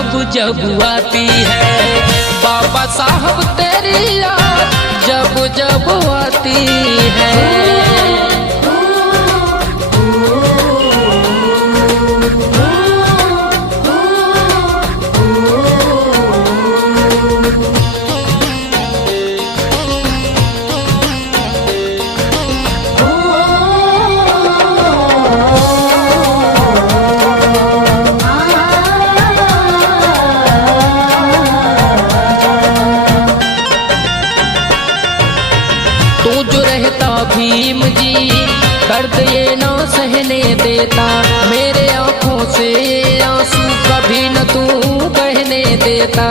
जब जब आती है, बाबा साहब तेरी याद जब जब आती है। तू जो रहता भीम जी, दर्द ये ना सहने देता, मेरे आँखों से आंसू कभी न तू बहने देता।